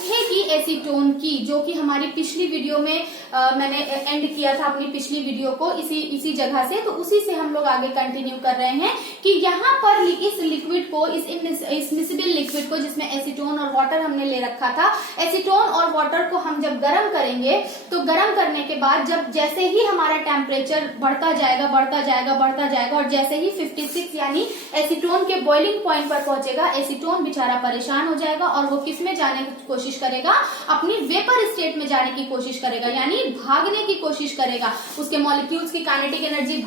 उठेगी एसीटोन की, जो कि हमारी पिछली वीडियो में मैंने एंड किया था अपनी पिछली वीडियो को इसी जगह से, तो उसी से हम लोग आगे कंटिन्यू कर रहे हैं कि यहाँ पर इस लिक्विड को, इस मिसिबल लिक्विड को जिसमें एसीटोन और वाटर हमने ले रखा था, एसीटोन और वाटर को हम जब गर्म करेंगे तो गर्म करने के बाद जब जैसे ही हमारा टेम्परेचर बढ़ता जाएगा और जैसे ही 56 यानी एसीटोन के बॉइलिंग पॉइंट पर पहुंचेगा, एसीटोन बेचारा परेशान हो जाएगा और वो किस में जाने की कोशिश करेगा, अपनी वेपर स्टेट में जाने की कोशिश करेगा, यानी भागने की कोशिश करेगा। उसके मॉलिक्यूल्स की काइनेटिक एनर्जी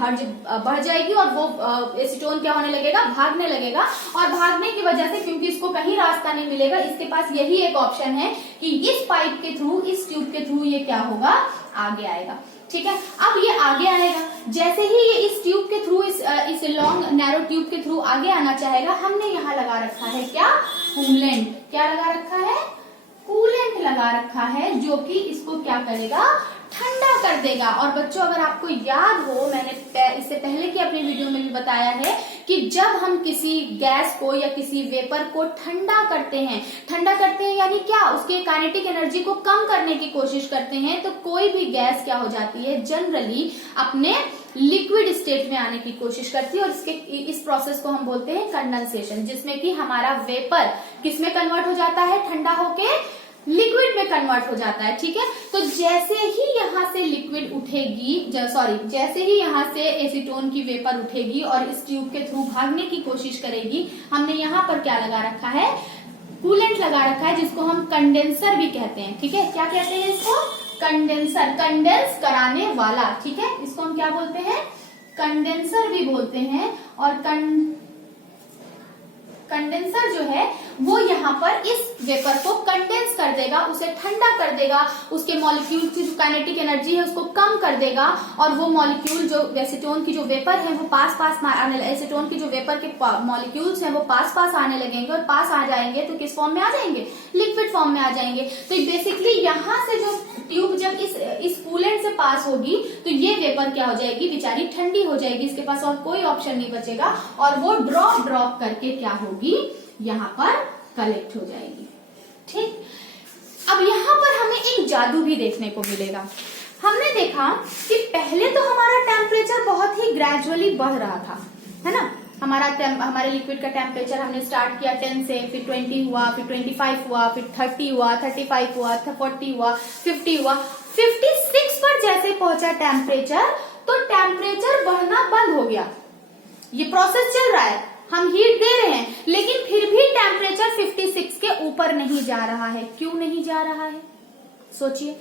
बढ़ जाएगी और वो एसीटोन क्या होने लगेगा, भागने लगेगा। और भागने की वजह से, क्योंकि इसको कहीं रास्ता नहीं मिलेगा, इसके पास यही एक ऑप्शन है कि इस पाइप के थ्रू, इस ट्यूब के थ्रू ये क्या होगा, आगे आएगा। ठीक है, अब ये आगे आएगा, जैसे ही ये इस ट्यूब के थ्रू, इस लॉन्ग नैरो ट्यूब के थ्रू आगे आना चाहेगा, हमने यहाँ लगा रखा है क्या, कूलेंट। क्या लगा रखा है, कूलेंट लगा रखा है, जो कि इसको क्या करेगा, ठंडा कर देगा। और बच्चों अगर आपको याद हो, मैंने इससे पहले की अपनी वीडियो में भी बताया है कि जब हम किसी गैस को या किसी वेपर को ठंडा करते हैं यानी क्या, उसके काइनेटिक एनर्जी को कम करने की कोशिश करते हैं, तो कोई भी गैस क्या हो जाती है, जनरली अपने लिक्विड स्टेट में आने की कोशिश करती है। और इस प्रोसेस को हम बोलते हैं कंडेंसेशन, जिसमें कि हमारा वेपर किसमें कन्वर्ट हो जाता है, ठंडा होके लिक्विड में कन्वर्ट हो जाता है। ठीक है, तो जैसे ही यहाँ से लिक्विड उठेगी, जैसे ही यहाँ से एसीटोन की वेपर उठेगी और इस ट्यूब के थ्रू भागने की कोशिश करेगी, हमने यहाँ पर क्या लगा रखा है, कूलेंट लगा रखा है, जिसको हम कंडेंसर भी कहते हैं। ठीक है, क्या कहते हैं इसको, कंडेंसर, कंडेंस कराने वाला। ठीक है, इसको हम क्या बोलते हैं, कंडेंसर भी बोलते हैं। और कंडेंसर जो है वो यहाँ पर इस वेपर को कंडेंस कर देगा, उसे ठंडा कर देगा, उसके मॉलिक्यूल की जो काइनेटिक एनर्जी है उसको कम कर देगा, और वो मॉलिक्यूल जो एसीटोन की जो वेपर है वो पास आने, एसीटोन की जो वेपर के मॉलिक्यूल्स हैं वो पास आने लगेंगे, और पास आ जाएंगे तो किस फॉर्म में आ जाएंगे, लिक्विड फॉर्म में आ जाएंगे। तो बेसिकली यहाँ से जो ट्यूब जब इस कूलेंट से पास होगी तो ये वेपर क्या हो जाएगी, बेचारी ठंडी हो जाएगी, इसके पास और कोई ऑप्शन नहीं बचेगा, और वो ड्रॉप करके क्या होगी, यहाँ पर कलेक्ट हो जाएगी। ठीक, अब यहाँ पर हमें एक जादू भी देखने को मिलेगा। हमने देखा कि पहले तो हमारा टेम्परेचर बहुत ही ग्रेजुअली बढ़ रहा था, है ना, हमारे लिक्विड का टेम्परेचर हमने स्टार्ट किया 10 से, फिर 20 हुआ, फिर 25 हुआ, फिर 30 हुआ, 35 हुआ, 40 हुआ, 50 हुआ, 56 पर जैसे पहुंचा टेम्परेचर, तो टेम्परेचर बढ़ना बंद हो गया। ये प्रोसेस चल रहा है, हम हीट दे रहे हैं, लेकिन फिर भी टेम्परेचर 56 के ऊपर नहीं जा रहा है। क्यों नहीं जा रहा है, सोचिए,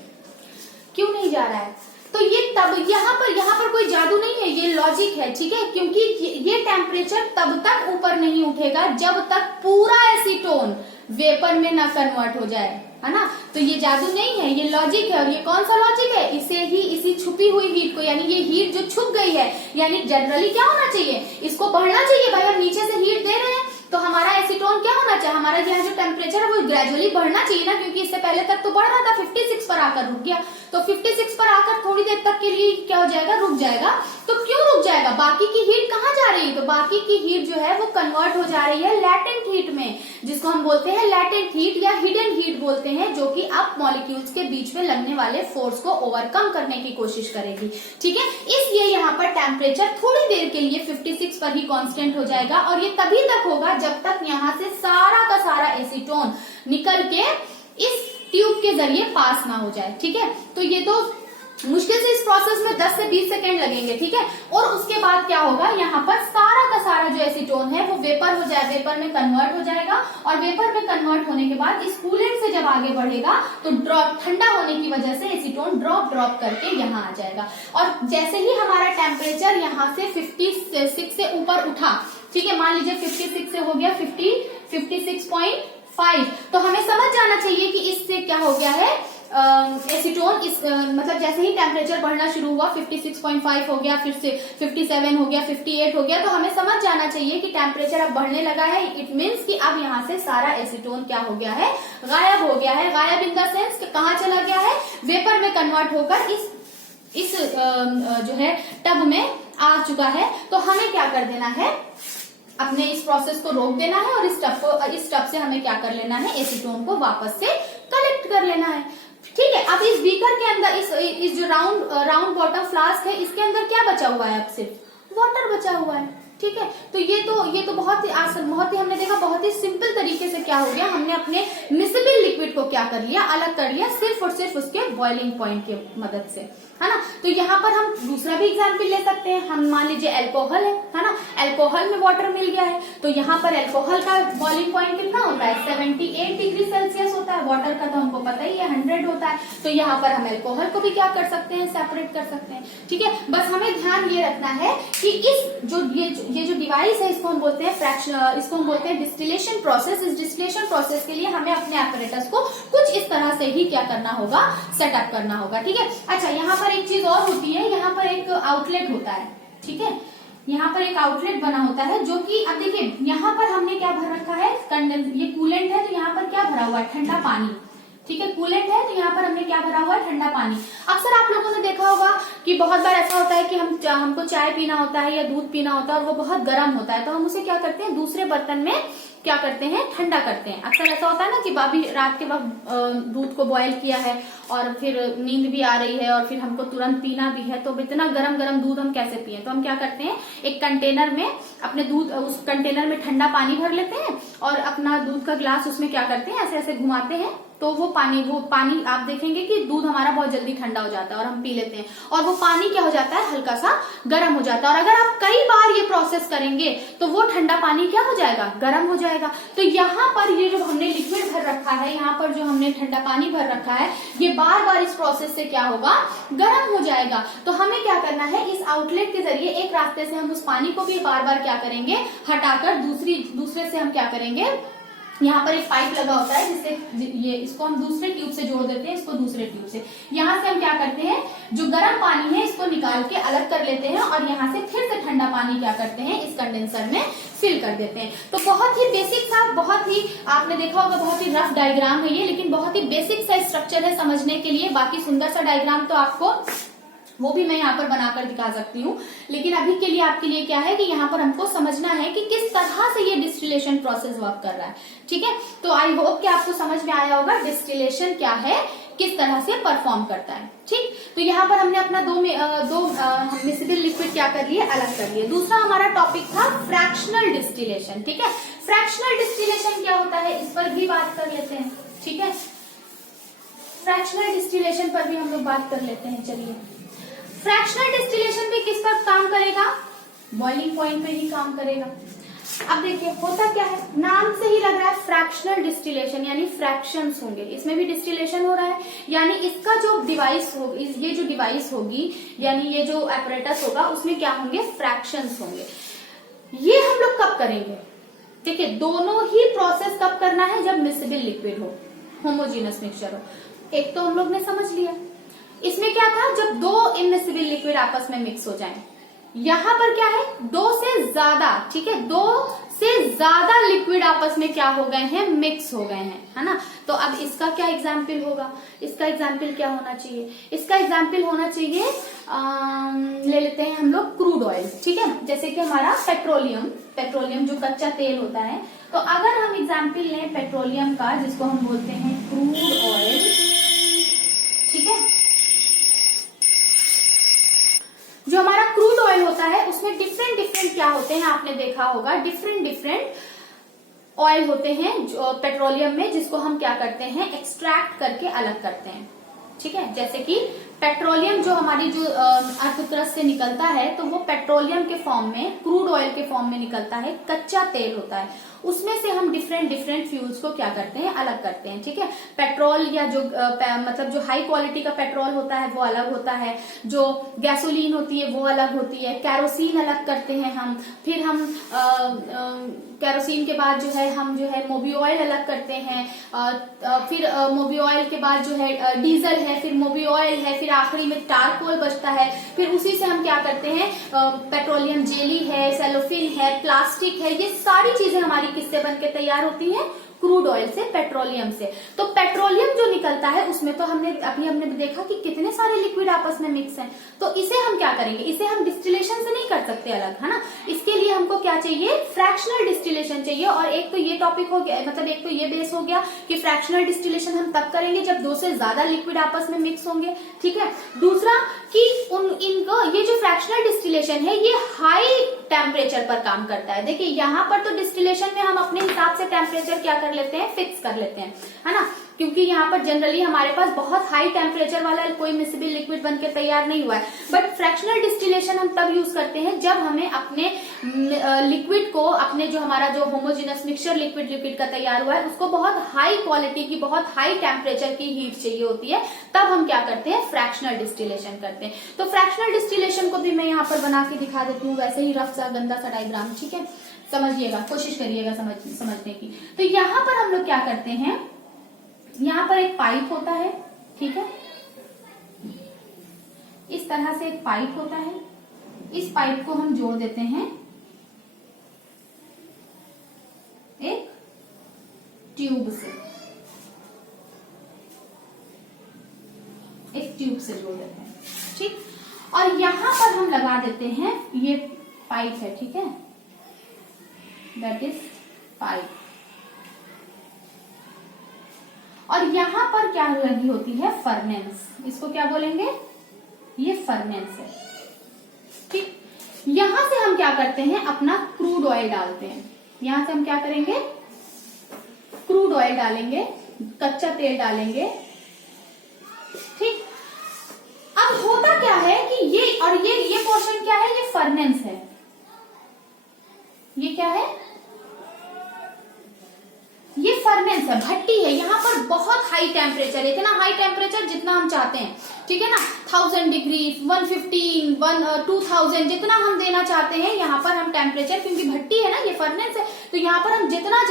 क्यों नहीं जा रहा है? तो ये तब यहाँ पर कोई जादू नहीं है, ये लॉजिक है। ठीक है, क्योंकि ये टेम्परेचर तब तक ऊपर नहीं उठेगा जब तक पूरा एसीटोन वेपर में ना कन्वर्ट हो जाए, है ना। तो ये जादू नहीं है, ये लॉजिक है। और ये कौन सा लॉजिक है, इसी छुपी हुई हीट को, यानी ये हीट जो छुप गई है, यानी जनरली क्या होना चाहिए, इसको बढ़ना चाहिए। भाई हम नीचे से हीट दे रहे हैं तो हमारा एसीटोन क्या होना चाहिए, हमारा यहाँ जो टेम्परेचर है वो ग्रेजुअली बढ़ना चाहिए ना, क्योंकि इससे पहले तक तो बढ़ रहा था, 56 पर आकर रुक गया। तो 56 पर आकर थोड़ी देर तक के लिए क्या हो जाएगा, रुक जाएगा। तो क्यों रुक जाएगा, बाकी की हीट कहाँ जा रही है, तो बाकी की हीट जो है वो कन्वर्ट हो जा रही है लैटेंट हीट में, जिसको हम बोलते हैं लैटेंट हीट या हिडन हीट बोलते हैं, जो कि अब मॉलिक्यूल्स के बीच में लगने वाले फोर्स को ओवरकम करने की कोशिश करेगी। ठीक है, इसलिए यहाँ पर टेम्परेचर थोड़ी देर के लिए 56 पर ही कांस्टेंट हो जाएगा, और ये तभी तक होगा जब तक यहाँ से सारा का सारा एसीटोन निकल के इस ट्यूब के जरिए पास ना हो जाए। ठीक है, तो ये तो मुश्किल से इस प्रोसेस में 10 से 20 सेकेंड लगेंगे। ठीक है, और उसके बाद क्या होगा, यहाँ पर सारा का सारा जो एसीटोन है वो वेपर हो जाए, वेपर में कन्वर्ट हो जाएगा, और वेपर में कन्वर्ट होने के बाद इस कूलेंट से जब आगे बढ़ेगा तो ड्रॉप, ठंडा होने की वजह से एसीटोन ड्रॉप करके यहाँ आ जाएगा। और जैसे ही हमारा टेम्परेचर यहाँ से 56 से ऊपर उठा, ठीक है, मान लीजिए 56 से हो गया 56.5, तो हमें समझ जाना चाहिए कि इससे क्या हो गया है, एसीटोन मतलब जैसे ही टेम्परेचर बढ़ना शुरू हुआ 56.5 हो गया, फिर से 57 हो गया, 58 हो गया, तो हमें समझ जाना चाहिए कि टेम्परेचर अब बढ़ने लगा है। इट मीन्स कि अब यहाँ से सारा एसीटोन क्या हो गया है, गायब हो गया है। गायब इन द सेंस कि कहाँ चला गया है, वेपर में कन्वर्ट होकर इस जो है टब में आ चुका है। तो हमें क्या कर देना है, अपने इस प्रोसेस को रोक देना है, और इस टब से हमें क्या कर लेना है, एसीटोन को वापस से कलेक्ट कर लेना है। ठीक है, अब इस बीकर के अंदर इस जो राउंड बॉटम फ्लास्क है, इसके अंदर क्या बचा हुआ है? अब सिर्फ वाटर बचा हुआ है। ठीक है, तो ये तो बहुत ही आसान, बहुत ही हमने देखा बहुत ही सिंपल तरीके से क्या हो गया, हमने अपने मिसेबल लिक्विड को क्या कर लिया, अलग कर लिया, सिर्फ और सिर्फ उसके बॉइलिंग पॉइंट की मदद से, है ना। तो यहाँ पर हम दूसरा भी एग्जाम्पल ले सकते हैं। हम मान लीजिए अल्कोहल है ना, अल्कोहल में वाटर मिल गया है, तो यहाँ पर अल्कोहल का बॉइलिंग पॉइंट कितना होता है? 78 डिग्री सेल्सियस होता है। वाटर का तो हमको पता ही है 100 होता है। तो यहाँ पर हम अल्कोहल को भी क्या कर सकते हैं? सेपरेट कर सकते हैं। ठीक है, बस हमें ध्यान ये रखना है कि ये जो डिवाइस है, इसको हम बोलते हैं फ्रैक्शन, इसको हम बोलते हैं डिस्टिलेशन प्रोसेस। इस डिस्टिलेशन प्रोसेस के लिए हमें अपने एपरेटस को कुछ इस तरह से ही क्या करना होगा? सेटअप करना होगा। ठीक है, अच्छा यहाँ पर एक चीज और होती है, यहाँ पर एक आउटलेट होता है। ठीक है, यहाँ पर एक आउटलेट बना होता है, जो कि अब देखिए यहाँ पर हमने क्या भर रखा है? ये कूलेंट है, तो यहाँ पर क्या भरा हुआ है? ठंडा पानी। ठीक है, कूलेंट है, तो यहाँ पर हमने क्या भरा हुआ है? ठंडा पानी। अक्सर आप लोगों ने देखा होगा कि बहुत बार ऐसा होता है कि हमको चाय पीना होता है या दूध पीना होता है और वो बहुत गर्म होता है, तो हम उसे क्या करते हैं? दूसरे बर्तन में क्या करते हैं? ठंडा करते हैं। अक्सर ऐसा होता है ना कि भाभी रात के वक्त दूध को बॉयल किया है और फिर नींद भी आ रही है और फिर हमको तुरंत पीना भी है, तो इतना गरम गरम दूध हम कैसे पिए? तो हम क्या करते हैं? एक कंटेनर में अपने दूध, उस कंटेनर में ठंडा पानी भर लेते हैं और अपना दूध का ग्लास उसमें क्या करते हैं? ऐसे ऐसे घुमाते हैं, तो वो पानी आप देखेंगे कि दूध हमारा बहुत जल्दी ठंडा हो जाता है और हम पी लेते हैं, और वो पानी क्या हो जाता है? हल्का सा गर्म हो जाता है। और अगर आप कई बार ये प्रोसेस करेंगे तो वो ठंडा पानी क्या हो जाएगा? गर्म हो जाएगा। तो यहाँ पर ये जो हमने लिक्विड भर रखा है, यहाँ पर जो हमने ठंडा पानी भर रखा है, ये बार बार इस प्रोसेस से क्या होगा? गर्म हो जाएगा। तो हमें क्या करना है? इस आउटलेट के जरिए एक रास्ते से हम उस पानी को भी बार बार क्या करेंगे? हटाकर दूसरे से हम क्या करेंगे? यहाँ पर एक पाइप लगा होता है, जिससे ये इसको हम दूसरे ट्यूब से जोड़ देते हैं, इसको दूसरे ट्यूब से। यहाँ से हम क्या करते हैं? जो गर्म पानी है इसको निकाल के अलग कर लेते हैं और यहाँ से फिर से ठंडा पानी क्या करते हैं? इस कंडेंसर में फिल कर देते हैं। तो बहुत ही बेसिक सा, बहुत ही आपने देखा होगा बहुत ही रफ डायग्राम है ये, लेकिन बहुत ही बेसिक सा स्ट्रक्चर है समझने के लिए। बाकी सुंदर सा डायग्राम तो आपको वो भी मैं यहाँ पर बनाकर दिखा सकती हूँ, लेकिन अभी के लिए आपके लिए क्या है कि यहाँ पर हमको समझना है कि किस तरह से ये डिस्टिलेशन प्रोसेस वर्क कर रहा है। ठीक है, तो आई होप कि आपको समझ में आया होगा डिस्टिलेशन क्या है, किस तरह से परफॉर्म करता है। ठीक, तो यहाँ पर हमने अपना दो मिसेबल लिक्विड क्या कर लिए? अलग कर लिए। दूसरा हमारा टॉपिक था फ्रैक्शनल डिस्टिलेशन। ठीक है, फ्रैक्शनल डिस्टिलेशन क्या होता है, इस पर भी बात कर लेते हैं। ठीक है, फ्रैक्शनल डिस्टिलेशन पर भी हम लोग बात कर लेते हैं। चलिए, फ्रैक्शनल डिस्टिलेशन भी किस पर काम करेगा? बॉइलिंग पॉइंट पे ही काम करेगा। अब देखिए होता क्या है, नाम से ही लग रहा है फ्रैक्शनल डिस्टिलेशन, यानी फ्रैक्शंस होंगे, इसमें भी डिस्टिलेशन हो रहा है। यानी इसका जो डिवाइस होगी, ये जो डिवाइस होगी, यानी ये जो एपरेटस होगा, उसमें क्या होंगे? फ्रैक्शंस होंगे। ये हम लोग कब करेंगे? देखिए, दोनों ही प्रोसेस कब करना है? जब मिसेबल लिक्विड हो, होमोजीनस मिक्सचर हो। एक तो हम लोग ने समझ लिया, इसमें क्या था? जब दो इमिसिबल लिक्विड आपस में मिक्स हो जाएं। यहाँ पर क्या है? दो से ज्यादा, ठीक है, दो से ज्यादा लिक्विड आपस में क्या हो गए हैं? मिक्स हो गए हैं, है ना। तो अब इसका क्या एग्जाम्पल होगा? इसका एग्जाम्पल क्या होना चाहिए? इसका एग्जाम्पल होना चाहिए, ले लेते हैं हम लोग क्रूड ऑयल। ठीक है, जैसे कि हमारा पेट्रोलियम जो कच्चा तेल होता है, तो अगर हम एग्जाम्पल लें पेट्रोलियम का, जिसको हम बोलते हैं क्रूड ऑयल। ठीक है, जो हमारा क्रूड ऑयल होता है उसमें डिफरेंट क्या होते हैं? आपने देखा होगा डिफरेंट ऑयल होते हैं जो पेट्रोलियम में, जिसको हम क्या करते हैं? एक्सट्रैक्ट करके अलग करते हैं। ठीक है, जैसे कि पेट्रोलियम जो हमारी जो अर्थ से निकलता है, तो वो पेट्रोलियम के फॉर्म में, क्रूड ऑयल के फॉर्म में निकलता है, कच्चा तेल होता है। उसमें से हम डिफरेंट फ्यूल्स को क्या करते हैं? अलग करते हैं। ठीक है, पेट्रोल या जो मतलब जो हाई क्वालिटी का पेट्रोल होता है वो अलग होता है, जो गैसोलीन होती है वो अलग होती है, कैरोसिन अलग करते हैं हम, फिर हम कैरोसिन के बाद जो है मोबी ऑयल अलग करते हैं, फिर मोबी ऑयल के बाद जो है डीजल है, फिर मोबी ऑयल है, फिर आखिरी में टारकोल बचता है। फिर उसी से हम क्या करते हैं? पेट्रोलियम जेली है, सेलोफिन है, प्लास्टिक है, ये सारी चीजें हमारी किससे बनके तैयार होती हैं? क्रूड ऑयल से, पेट्रोलियम से। तो पेट्रोलियम जो निकलता है उसमें तो हमने देखा कि कितने सारे लिक्विड आपस में मिक्स हैं। तो इसे हम क्या करेंगे, इसे हम डिस्टिलेशन से नहीं कर सकते अलग, है ना। इसके लिए हमको क्या चाहिए, फ्रैक्शनल डिस्टिलेशन चाहिए। और एक तो ये टॉपिक हो गया, मतलब एक तो ये बेस हो गया कि फ्रैक्शनल डिस्टिलेशन हम तब करेंगे जब 2 से ज्यादा लिक्विड आपस में मिक्स होंगे, ठीक है। दूसरा कि इनको ये जो फ्रैक्शनल डिस्टिलेशन है ये हाई टेम्परेचर पर काम करता है। देखिए यहाँ पर तो डिस्टिलेशन में हम अपने हिसाब से टेम्परेचर क्या कर लेते हैं, फिक्स कर लेते हैं, है ना, क्योंकि यहाँ पर जनरली हमारे पास बहुत हाई टेम्परेचर वाला कोई मिसिबल लिक्विड बनके तैयार नहीं हुआ है। बट फ्रैक्शनल डिस्टिलेशन हम तब यूज करते हैं जब हमें अपने लिक्विड को, अपने जो हमारा जो होमोजेनस मिक्सचर लिक्विड का तैयार हुआ है उसको बहुत हाई क्वालिटी की, बहुत हाई टेम्परेचर की हीट चाहिए होती है, तब हम क्या करते हैं, फ्रैक्शनल डिस्टिलेशन करते हैं। तो फ्रैक्शनल डिस्टिलेशन को भी मैं यहाँ पर बना के दिखा देती हूँ, वैसे ही रफ सा गंदा सा डायग्राम, ठीक है, समझिएगा, कोशिश करिएगा समझने की। तो यहाँ पर हम लोग क्या करते हैं, यहाँ पर एक पाइप होता है, ठीक है, इस तरह से एक पाइप होता है। इस पाइप को हम जोड़ देते हैं एक ट्यूब से, एक ट्यूब से जोड़ देते हैं, ठीक। और यहां पर हम लगा देते हैं, ये पाइप है, ठीक है, दैट इज पाइप। और यहां पर क्या लगी होती है, फर्नेस, इसको क्या बोलेंगे, ये फर्नेस है, ठीक। यहां से हम क्या करते हैं, अपना क्रूड ऑयल डालते हैं। यहां से हम क्या करेंगे, क्रूड ऑयल डालेंगे, कच्चा तेल डालेंगे, ठीक। अब होता क्या है कि ये पोर्शन क्या है, ये फर्नेस है, ये क्या है, ये फर्नेस है, भट्टी है। यहाँ पर बहुत हाई टेम्परेचर, इतना हाई टेम्परेचर जितना हम चाहते हैं, ठीक है ना, 1000 डिग्री, 115, 2000, जितना हम देना चाहते हैं यहाँ पर हम टेम्परेचर, क्योंकि भट्टी है ना, ये फर्नेस है, तो यहाँ पर हम जितना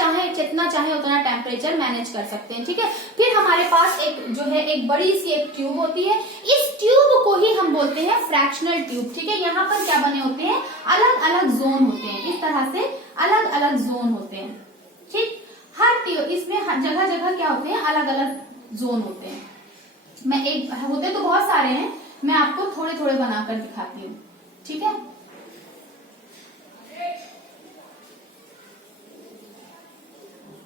चाहें उतना टेम्परेचर मैनेज कर सकते हैं, ठीक है। फिर हमारे पास एक जो है, एक बड़ी सी एक ट्यूब होती है, इस ट्यूब को ही हम बोलते हैं फ्रैक्शनल ट्यूब, ठीक है। यहाँ पर क्या बने होते हैं, अलग अलग जोन होते हैं, इस तरह से अलग अलग जोन होते हैं, ठीक। हर इसमें जगह जगह क्या होते हैं, अलग अलग जोन होते हैं। मैं एक होते तो बहुत सारे हैं, मैं आपको थोड़े थोड़े बनाकर दिखाती हूँ, ठीक है।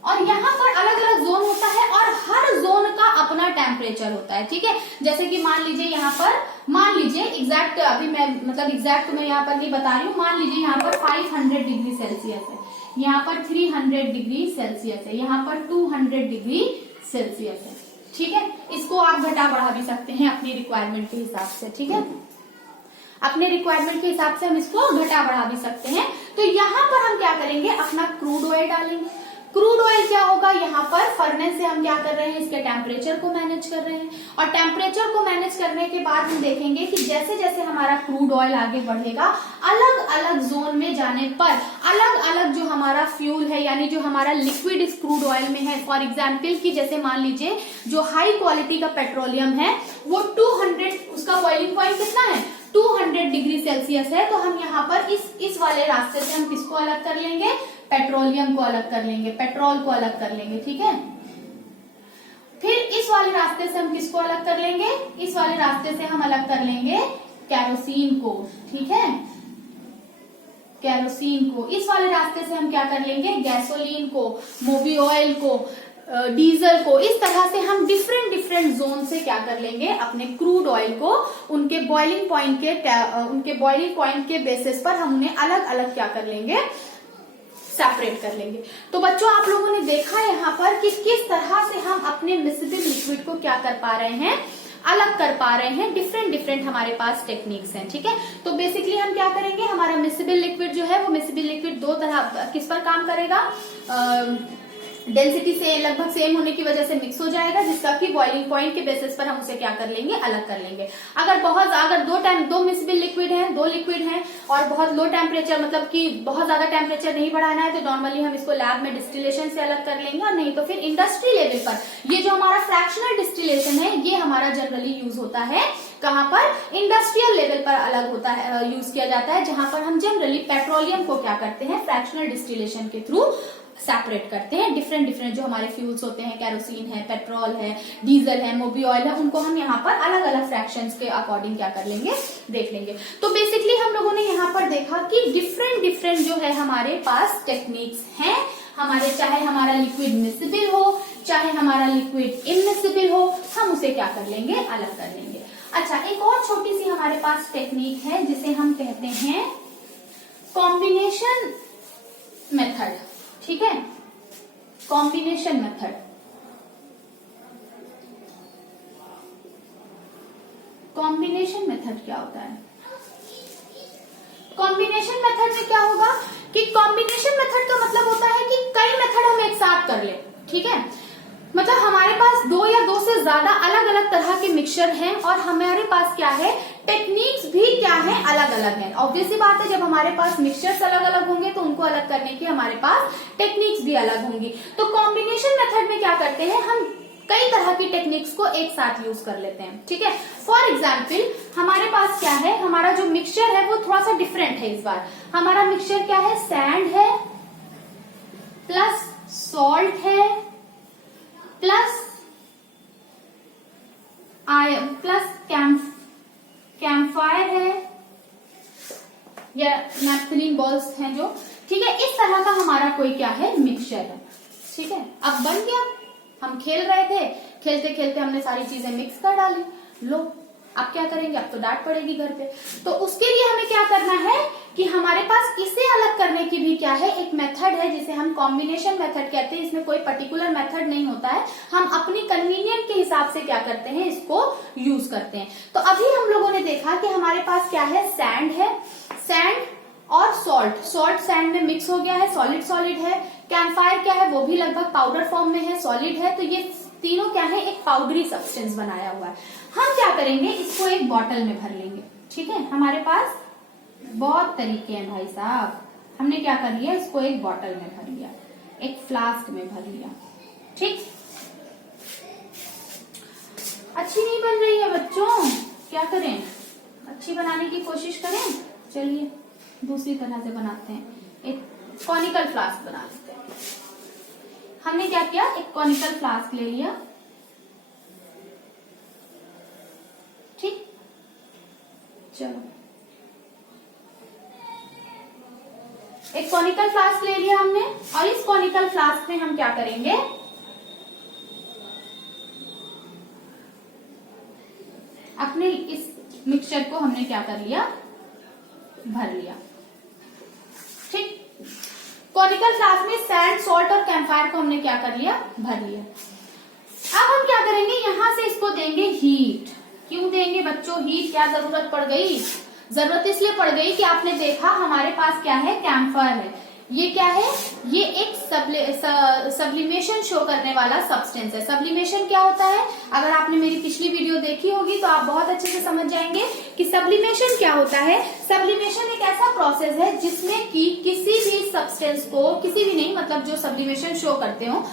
और यहाँ पर अलग अलग जोन होता है और हर जोन का अपना टेम्परेचर होता है, ठीक है। जैसे कि मान लीजिए यहाँ पर, मान लीजिए एग्जैक्ट, अभी मैं मतलब एग्जैक्ट मैं यहाँ पर नहीं बता रही हूँ, मान लीजिए यहाँ पर 500 डिग्री सेल्सियस है, यहाँ पर 300 डिग्री सेल्सियस है, यहाँ पर 200 डिग्री सेल्सियस है, ठीक है। इसको आप घटा बढ़ा भी सकते हैं अपनी रिक्वायरमेंट के हिसाब से, ठीक है, अपने रिक्वायरमेंट के हिसाब से हम इसको घटा बढ़ा भी सकते हैं। तो यहाँ पर हम क्या करेंगे, अपना क्रूड ऑयल डालेंगे। क्रूड ऑयल क्या होगा, यहाँ पर फर्नेस से हम क्या कर रहे हैं, इसके टेम्परेचर को मैनेज कर रहे हैं। और टेम्परेचर को मैनेज करने के बाद हम देखेंगे कि जैसे जैसे हमारा क्रूड ऑयल आगे बढ़ेगा, अलग अलग जोन में जाने पर अलग अलग जो हमारा फ्यूल है, यानी जो हमारा लिक्विड इस क्रूड ऑयल में है, फॉर एग्जाम्पल कि जैसे मान लीजिए जो हाई क्वालिटी का पेट्रोलियम है वो 200, उसका बॉइलिंग पॉइंट कितना है, 200 डिग्री सेल्सियस है। तो हम यहाँ पर इस वाले रास्ते से हम किसको अलग कर लेंगे, पेट्रोलियम को अलग कर लेंगे, पेट्रोल को अलग कर लेंगे, ठीक है। फिर इस वाले रास्ते से हम किसको अलग कर लेंगे, इस वाले रास्ते से हम अलग कर लेंगे केरोसिन को, ठीक है, केरोसिन को। इस वाले रास्ते से हम क्या कर लेंगे, गैसोलीन को, मोबी ऑयल को, डीजल को। इस तरह से हम डिफरेंट जोन से क्या कर लेंगे, अपने क्रूड ऑयल को उनके बॉइलिंग पॉइंट के बेसिस पर हम उन्हें अलग अलग क्या कर लेंगे, सेपरेट कर लेंगे। तो बच्चों आप लोगों ने देखा यहाँ पर कि किस तरह से हम अपने मिसिबल लिक्विड को क्या कर पा रहे हैं, अलग कर पा रहे हैं। डिफरेंट हमारे पास टेक्निक्स हैं, ठीक है। तो बेसिकली हम क्या करेंगे, हमारा मिसिबल लिक्विड जो है वो मिसिबल लिक्विड दो तरह किस पर काम करेगा, डेंसिटी से लगभग सेम होने की वजह से मिक्स हो जाएगा, जिसका कि बॉइलिंग पॉइंट के बेसिस पर हम उसे क्या कर लेंगे, अलग कर लेंगे। अगर दो मिसिबल लिक्विड हैं, दो लिक्विड हैं और बहुत लो टेम्परेचर, मतलब कि बहुत ज्यादा टेम्परेचर नहीं बढ़ाना है, तो नॉर्मली हम इसको लैब में डिस्टिलेशन से अलग कर लेंगे, और नहीं तो फिर इंडस्ट्री लेवल पर ये जो हमारा फ्रैक्शनल डिस्टिलेशन है ये हमारा जनरली यूज होता है कहाँ पर, इंडस्ट्रियल लेवल पर अलग होता है, यूज किया जाता है, जहां पर हम जनरली पेट्रोलियम को क्या करते हैं, फ्रैक्शनल डिस्टिलेशन के थ्रू सेपरेट करते हैं। डिफरेंट डिफरेंट जो हमारे फ्यूल्स होते हैं, कैरोसिन है, पेट्रोल है, डीजल है, मोबी ऑयल है, उनको हम यहाँ पर अलग अलग फ्रैक्शंस के अकॉर्डिंग क्या कर लेंगे, देख लेंगे। तो बेसिकली हम लोगों ने यहाँ पर देखा कि डिफरेंट डिफरेंट जो है हमारे पास टेक्निक्स हैं हमारे, चाहे हमारा लिक्विड मिसिबल हो, चाहे हमारा लिक्विड इमिसिबल हो, हम उसे क्या कर लेंगे, अलग कर लेंगे। अच्छा, एक और छोटी सी हमारे पास टेक्निक है जिसे हम कहते हैं कॉम्बिनेशन मेथड। ठीक है, कॉम्बिनेशन मेथड। कॉम्बिनेशन मेथड क्या होता है? कॉम्बिनेशन मेथड में क्या होगा कि कॉम्बिनेशन मेथड का मतलब होता है कि कई मेथड हम एक साथ कर ले। ठीक है, मतलब हमारे पास दो या दो से ज्यादा अलग अलग तरह के मिक्सचर हैं और हमारे पास क्या है, टेक्निक्स भी क्या है, अलग अलग है। ऑब्वियस सी बात है, जब हमारे पास मिक्सचर्स अलग अलग होंगे तो उनको अलग करने की हमारे पास टेक्निक्स भी अलग होंगी। तो कॉम्बिनेशन मेथड में क्या करते हैं, हम कई तरह की टेक्निक्स को एक साथ यूज कर लेते हैं। ठीक है, फॉर एग्जाम्पल हमारे पास क्या है, हमारा जो मिक्सचर है वो थोड़ा सा डिफरेंट है। इस बार हमारा मिक्सचर क्या है, सैंड है प्लस सॉल्ट है प्लस आयरन प्लस कैम्फायर है या नैप्थलीन बॉल्स हैं जो। ठीक है, इस तरह का हमारा कोई क्या है, मिक्सचर है। ठीक है, अब बन गया, हम खेल रहे थे, खेलते खेलते हमने सारी चीजें मिक्स कर डाली, लो अब क्या करेंगे, अब तो डांट पड़ेगी घर पे। तो उसके लिए हमें क्या करना है कि हमारे पास इसे अलग करने की भी क्या है, एक मेथड है जिसे हम कॉम्बिनेशन मेथड कहते हैं। इसमें कोई पर्टिकुलर मेथड नहीं होता है, हम अपनी कन्वीनियंट के हिसाब से क्या करते हैं, इसको यूज करते हैं। तो अभी हम लोगों ने देखा कि हमारे पास क्या है, सैंड है, सैंड और सॉल्ट, सॉल्ट सैंड में मिक्स हो गया है, सॉलिड सॉलिड है। कैम्फायर क्या है, वो भी लगभग पाउडर फॉर्म में है, सॉलिड है। तो ये तीनों क्या है, एक पाउडरी सब्सटेंस बनाया हुआ है। हम क्या करेंगे, इसको एक बॉटल में भर लेंगे। ठीक है, हमारे पास बहुत तरीके हैं भाई साहब। हमने क्या कर लिया, इसको एक बॉटल में भर लिया, एक फ्लास्क में भर लिया। ठीक, अच्छी नहीं बन रही है बच्चों, क्या करें, अच्छी बनाने की कोशिश करें। चलिए दूसरी तरह से बनाते हैं, एक कॉनिकल फ्लास्क बना लेते हैं। हमने क्या किया, एक कॉनिकल फ्लास्क ले लिया। ठीक, चलो एक कॉनिकल फ्लास्क ले लिया हमने, और इस कॉनिकल फ्लास्क में हम क्या करेंगे, अपने इस मिक्सचर को हमने क्या कर लिया, भर लिया। ठीक, कॉनिकल फ्लास्क में सैंड, सॉल्ट और कैम्फायर को हमने क्या कर लिया, भर लिया। अब हम क्या करेंगे, यहां से इसको देंगे हीट। क्यों देंगे बच्चों हीट, क्या जरूरत पड़ गई, जरूरत इसलिए पड़ गई कि आपने देखा हमारे पास क्या है, कैम्फर है। ये क्या है, ये एक सब्लिमेशन शो करने वाला सब्सटेंस है। सब्लिमेशन क्या होता है, अगर आपने मेरी पिछली वीडियो देखी होगी तो आप बहुत अच्छे से समझ जाएंगे कि सब्लिमेशन क्या होता है। सब्लिमेशन एक ऐसा प्रोसेस है जिसमें कि किसी भी सब्सटेंस को, किसी भी नहीं मतलब जो सब्लिमेशन शो करते हो,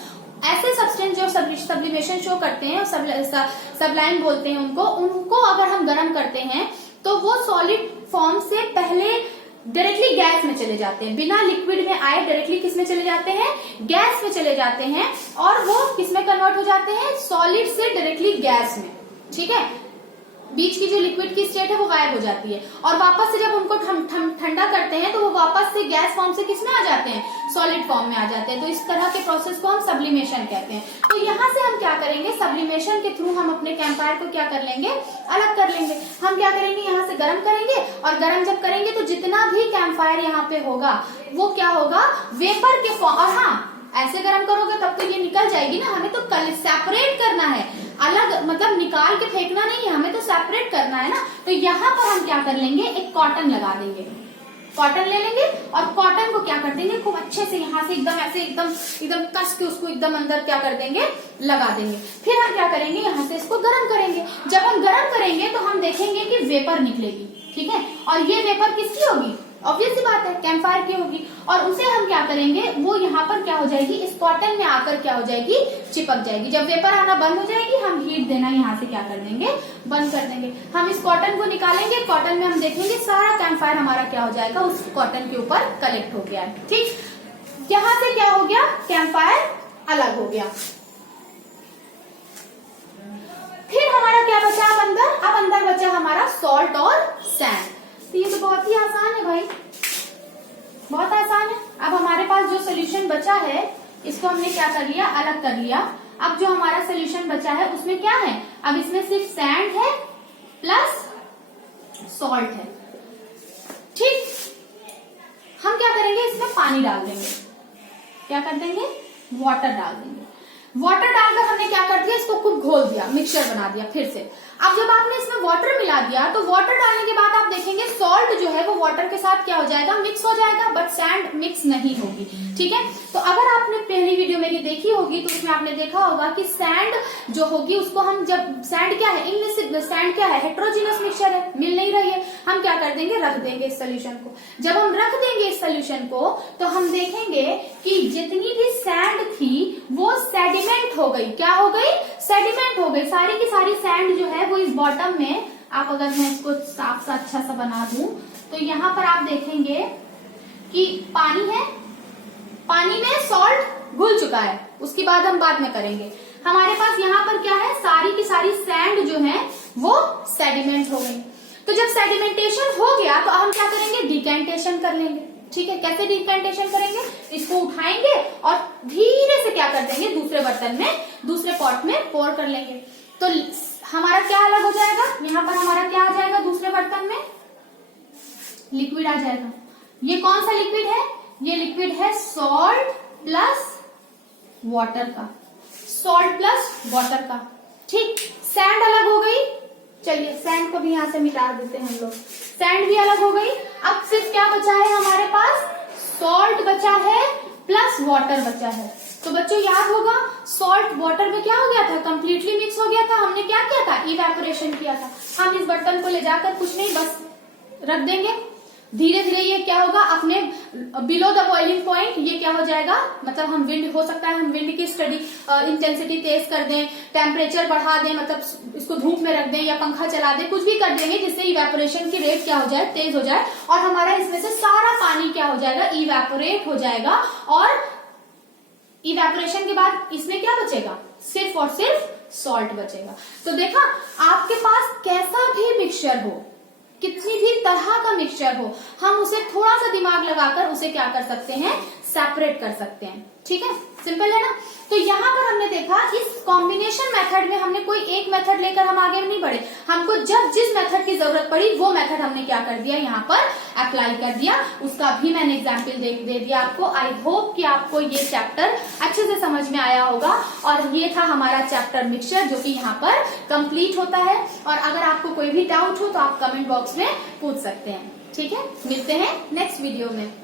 ऐसे सब्सटेंस जो सब्लिमेशन शो करते हैं, सबलाइन बोलते हैं उनको अगर हम गर्म करते हैं तो वो सॉलिड फॉर्म से पहले डायरेक्टली गैस में चले जाते हैं, बिना लिक्विड में आए डायरेक्टली किस में चले जाते हैं, गैस में चले जाते हैं, और वो किस में कन्वर्ट हो जाते हैं, सॉलिड से डायरेक्टली गैस में। ठीक है, बीच की जो लिक्विड की स्टेट है वो गायब हो जाती है, और वापस से जब उनको ठंडा करते हैं तो वो वापस से गैस फॉर्म से किस में आ जाते हैं, सॉलिड फॉर्म में आ जाते हैं। तो इस तरह के प्रोसेस को हम सब्लिमेशन कहते हैं। तो यहाँ से हम क्या करेंगे, सब्लिमेशन के थ्रू हम अपने कैम्फायर को क्या कर लेंगे, अलग कर लेंगे। हम क्या करेंगे, यहाँ से गर्म करेंगे, और गर्म जब करेंगे तो जितना भी कैम्फायर यहाँ पे होगा वो क्या होगा, वेपर के फॉर्म। और हाँ, ऐसे गर्म करोगे तब तो ये निकल जाएगी ना, हमें तो सेपरेट करना है, अलग मतलब निकाल के फेंकना नहीं है, हमें तो सेपरेट करना है ना। तो यहाँ पर हम क्या कर लेंगे, एक कॉटन लगा देंगे, कॉटन ले लेंगे, और कॉटन को क्या कर देंगे, खूब अच्छे से यहाँ से एकदम ऐसे एकदम कस के उसको एकदम अंदर क्या कर देंगे, लगा देंगे। फिर हम क्या करेंगे, यहाँ से इसको गर्म करेंगे। जब हम गर्म करेंगे तो हम देखेंगे कि वेपर निकलेगी। ठीक है, और ये वेपर किसकी होगी, ऑब्वियस सी बात है, कैम्फायर की होगी। और उसे हम क्या करेंगे, वो यहाँ पर क्या हो जाएगी, इस कॉटन में आकर क्या हो जाएगी, चिपक जाएगी। जब वेपर आना बंद हो जाएगी, हम हीट देना यहाँ से क्या कर देंगे, बंद कर देंगे। हम इस कॉटन को निकालेंगे, कॉटन में हम देखेंगे सारा कैम्फायर हमारा क्या हो जाएगा, उस कॉटन के ऊपर कलेक्ट हो गया है। ठीक, यहां से क्या हो गया, कैंपफायर अलग हो गया। फिर हमारा क्या बचा अब अंदर बचा हमारा सॉल्ट और सैंड। तो ये तो बहुत ही आसान है भाई, बहुत आसान है। अब हमारे पास जो सोल्यूशन बचा है इसको हमने क्या कर लिया, अलग कर लिया। अब जो हमारा सोल्यूशन बचा है उसमें क्या है, अब इसमें सिर्फ सैंड है प्लस सॉल्ट है। ठीक, हम क्या करेंगे, इसमें पानी डाल देंगे। क्या कर देंगे, वाटर डाल देंगे। वाटर डालकर हमने क्या कर दिया, इसको खूब घोल दिया, मिक्सचर बना दिया फिर से। अब जब आपने इसमें वाटर मिला दिया तो वाटर डालने के बाद आप देखेंगे सॉल्ट जो है वो वाटर के साथ क्या हो जाएगा, मिक्स हो जाएगा, बट सैंड मिक्स नहीं होगी। ठीक है, तो अगर आपने पहली वीडियो मेरी देखी होगी तो उसमें आपने देखा होगा कि सैंड जो होगी उसको हम जब, सैंड क्या है, इनमिसिबल सैंड क्या है, हेट्रोजीनियस मिक्सचर है, मिल नहीं रही है, हम क्या कर देंगे, रख देंगे इस सोल्यूशन को। जब हम रख देंगे इस सोल्यूशन को तो हम देखेंगे कि जितनी भी सैंड थी वो सेडिमेंट हो गई। क्या हो गई, सेडिमेंट हो गई। सारी की सारी सैंड जो है वो इस बॉटम में, आप अगर मैं इसको साफ सा अच्छा सा बना दूं तो यहाँ पर आप देखेंगे कि पानी है, पानी में सॉल्ट घुल चुका है, उसकी बात हम बाद में करेंगे। हमारे पास यहाँ पर क्या है, सारी की सारी सैंड जो है वो सेडिमेंट हो गई। तो जब सेडिमेंटेशन हो गया तो हम क्या करेंगे, डिकेंटेशन कर लेंगे। ठीक है, कैसे डिकेंटेशन करेंगे, इसको उठाएंगे और धीरे से क्या कर देंगे, दूसरे बर्तन में, दूसरे पॉट में पोर कर लेंगे। तो हमारा क्या अलग हो जाएगा, यहाँ पर हमारा क्या आ जाएगा, दूसरे बर्तन में लिक्विड आ जाएगा। ये कौन सा लिक्विड है, ये लिक्विड है सॉल्ट प्लस वाटर का, सॉल्ट प्लस वाटर का। ठीक, सैंड अलग हो गई। चलिए सैंड को भी यहाँ से मिटा देते हैं हम लोग, सैंड भी अलग हो गई। अब सिर्फ क्या बचा है हमारे पास, सॉल्ट बचा है प्लस वाटर बचा है। तो बच्चों याद होगा सॉल्ट वाटर में क्या हो गया था, कंप्लीटली मिक्स हो गया था। हमने क्या किया था, इवेपोरेशन किया था। हम इस बर्तन को ले जाकर कुछ नहीं बस रख देंगे, धीरे धीरे ये क्या होगा, अपने बिलो द बॉइलिंग पॉइंट ये क्या हो जाएगा, मतलब हम विंड, हो सकता है हम विंड की स्टडी इंटेंसिटी तेज कर दें, टेम्परेचर बढ़ा दें, मतलब इसको धूप में रख दें या पंखा चला दें, कुछ भी कर देंगे जिससे इवेपोरेशन की रेट क्या हो जाए, तेज हो जाए, और हमारा इसमें से सारा पानी क्या हो जाएगा, इवेपोरेट हो जाएगा। और इवेपोरेशन के बाद इसमें क्या बचेगा, सिर्फ और सिर्फ सॉल्ट बचेगा। तो देखा, आपके पास कैसा भी मिक्सचर हो, कितनी भी तरह का मिक्सचर हो, हम उसे थोड़ा सा दिमाग लगाकर उसे क्या कर सकते हैं, सेपरेट कर सकते हैं। ठीक है, सिंपल है ना। तो यहाँ पर हमने देखा इस कॉम्बिनेशन मेथड में हमने कोई एक मेथड लेकर हम आगे नहीं बढ़े, हमको जब जिस मेथड की जरूरत पड़ी वो मेथड हमने क्या कर दिया, यहाँ पर अप्लाई कर दिया। उसका भी मैंने एग्जाम्पल दे दिया आपको। आई होप कि आपको ये चैप्टर अच्छे से समझ में आया होगा। और ये था हमारा चैप्टर मिक्सचर, जो कि यहाँ पर कंप्लीट होता है। और अगर आपको कोई भी डाउट हो तो आप कमेंट बॉक्स में पूछ सकते हैं। ठीक है, मिलते हैं नेक्स्ट वीडियो में।